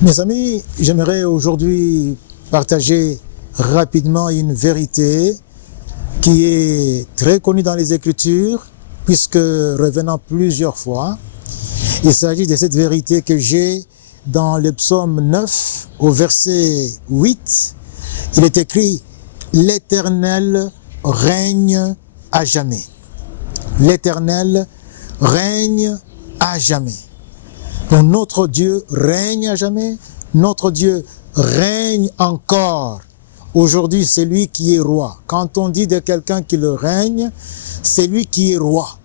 Mes amis, j'aimerais aujourd'hui partager rapidement une vérité qui est très connue dans les Écritures, puisque revenant plusieurs fois, il s'agit de cette vérité que j'ai dans le psaume 9, au verset 8. Il est écrit « L'Éternel règne à jamais ». L'Éternel règne à jamais. Donc notre Dieu règne à jamais, notre Dieu règne encore. Aujourd'hui, c'est lui qui est roi. Quand on dit de quelqu'un qui le règne, c'est lui qui est roi.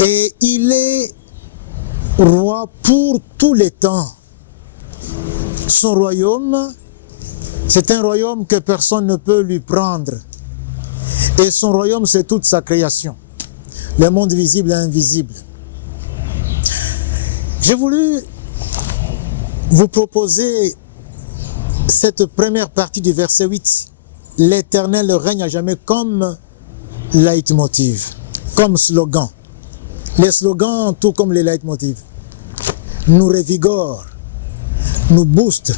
Et il est roi pour tous les temps. Son royaume, c'est un royaume que personne ne peut lui prendre. Et son royaume, c'est toute sa création. Le monde visible et invisible. J'ai voulu vous proposer cette première partie du verset 8. L'Éternel règne à jamais comme leitmotiv, comme slogan. Les slogans, tout comme les leitmotivs, nous revigorent, nous boostent.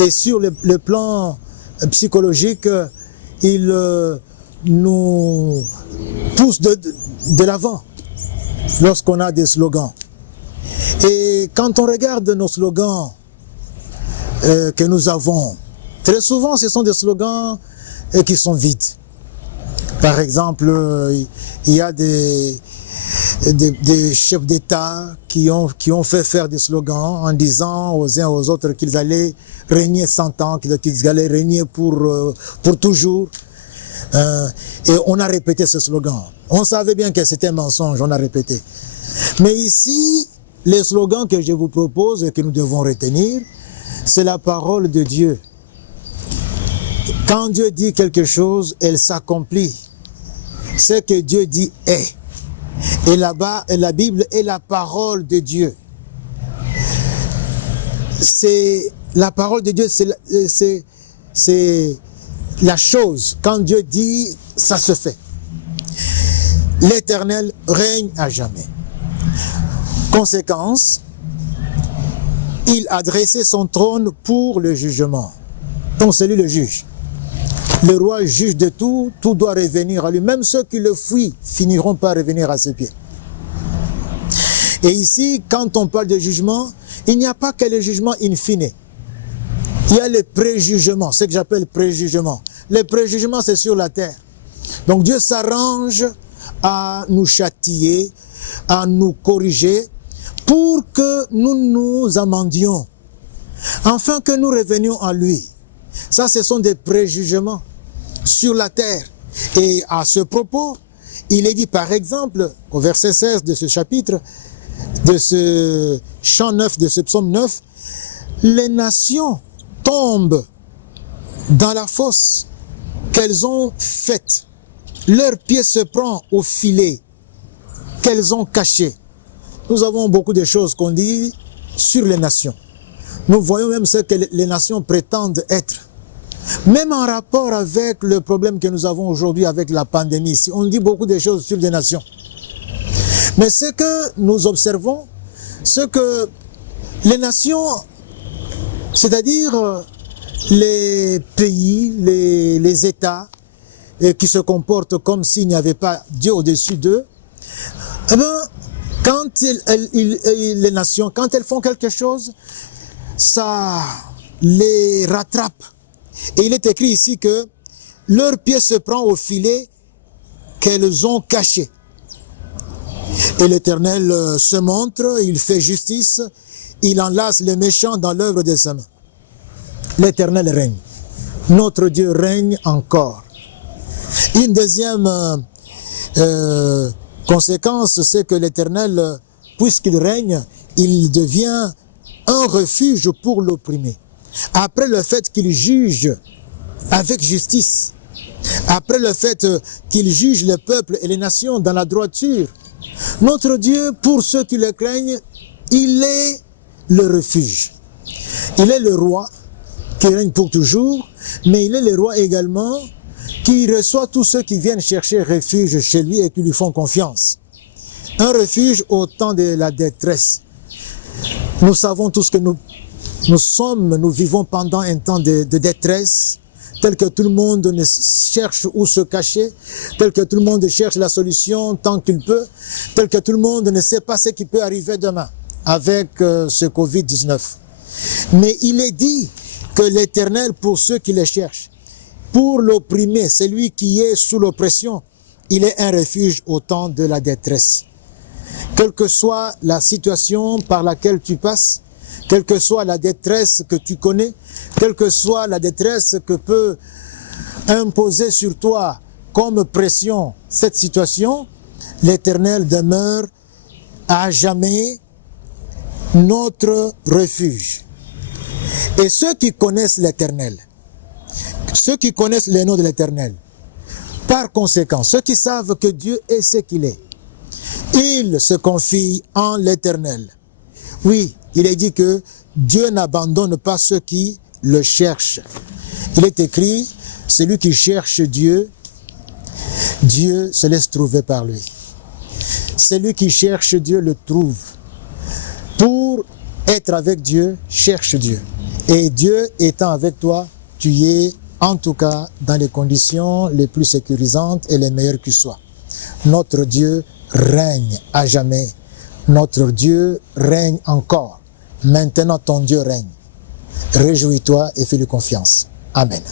Et sur le plan psychologique, ils nous poussent de l'avant lorsqu'on a des slogans. Et quand on regarde nos slogans que nous avons, très souvent ce sont des slogans qui sont vides. Par exemple, il y a des chefs d'État qui ont fait faire des slogans en disant aux uns aux autres qu'ils allaient régner 100 ans, qu'ils allaient régner pour toujours. Et on a répété ce slogan. On savait bien que c'était un mensonge, on a répété. Mais ici, les slogans que je vous propose et que nous devons retenir, c'est la parole de Dieu. Quand Dieu dit quelque chose, elle s'accomplit. Ce que Dieu dit est. Et là-bas, la Bible est la parole de Dieu. C'est la parole de Dieu, c'est la chose. Quand Dieu dit, ça se fait. L'Éternel règne à jamais. Conséquence, il a dressé son trône pour le jugement. Donc c'est lui le juge. Le roi juge de tout, tout doit revenir à lui. Même ceux qui le fuient finiront par revenir à ses pieds. Et ici, quand on parle de jugement, il n'y a pas que le jugement in fine. Il y a le préjugement, ce que j'appelle préjugement. Le préjugement, c'est sur la terre. Donc Dieu s'arrange à nous châtier, à nous corriger, pour que nous nous amendions, afin que nous revenions à lui. Ça, ce sont des préjugements sur la terre. Et à ce propos, il est dit par exemple, au verset 16 de ce chapitre, de ce chant 9, de ce psaume 9, les nations tombent dans la fosse qu'elles ont faite. Leur pied se prend au filet qu'elles ont caché. Nous avons beaucoup de choses qu'on dit sur les nations. Nous voyons même ce que les nations prétendent être. Même en rapport avec le problème que nous avons aujourd'hui avec la pandémie, on dit beaucoup de choses sur les nations. Mais ce que nous observons, c'est que les nations, c'est-à-dire les pays, les États, qui se comportent comme s'il n'y avait pas Dieu au-dessus d'eux, eh bien, quand les nations, quand elles font quelque chose, ça les rattrape. Et il est écrit ici que leur pied se prend au filet qu'elles ont caché. Et l'Éternel se montre, il fait justice, il enlace les méchants dans l'œuvre de sa main. L'Éternel règne. Notre Dieu règne encore. Une deuxième conséquence, c'est que l'Éternel, puisqu'il règne, il devient un refuge pour l'opprimé. Après le fait qu'il juge avec justice, après le fait qu'il juge le peuple et les nations dans la droiture, notre Dieu, pour ceux qui le craignent, il est le refuge. Il est le roi qui règne pour toujours, mais il est le roi également qui reçoit tous ceux qui viennent chercher refuge chez lui et qui lui font confiance. Un refuge au temps de la détresse. Nous savons tous que nous vivons pendant un temps de détresse, tel que tout le monde ne cherche où se cacher, tel que tout le monde cherche la solution tant qu'il peut, tel que tout le monde ne sait pas ce qui peut arriver demain avec ce Covid-19. Mais il est dit que l'Éternel, pour ceux qui le cherchent, pour l'opprimé, celui qui est sous l'oppression, il est un refuge au temps de la détresse. Quelle que soit la situation par laquelle tu passes, quelle que soit la détresse que tu connais, quelle que soit la détresse que peut imposer sur toi comme pression cette situation, l'Éternel demeure à jamais notre refuge. Et ceux qui connaissent l'Éternel, ceux qui connaissent le nom de l'Éternel, par conséquent, ceux qui savent que Dieu est ce qu'il est, ils se confient en l'Éternel. Oui, il est dit que Dieu n'abandonne pas ceux qui le cherchent. Il est écrit, celui qui cherche Dieu, Dieu se laisse trouver par lui. Celui qui cherche Dieu le trouve. Pour être avec Dieu, cherche Dieu. Et Dieu étant avec toi, tu es en tout cas dans les conditions les plus sécurisantes et les meilleures qui soient. Notre Dieu règne à jamais. Notre Dieu règne encore. Maintenant, ton Dieu règne. Réjouis-toi et fais-lui confiance. Amen.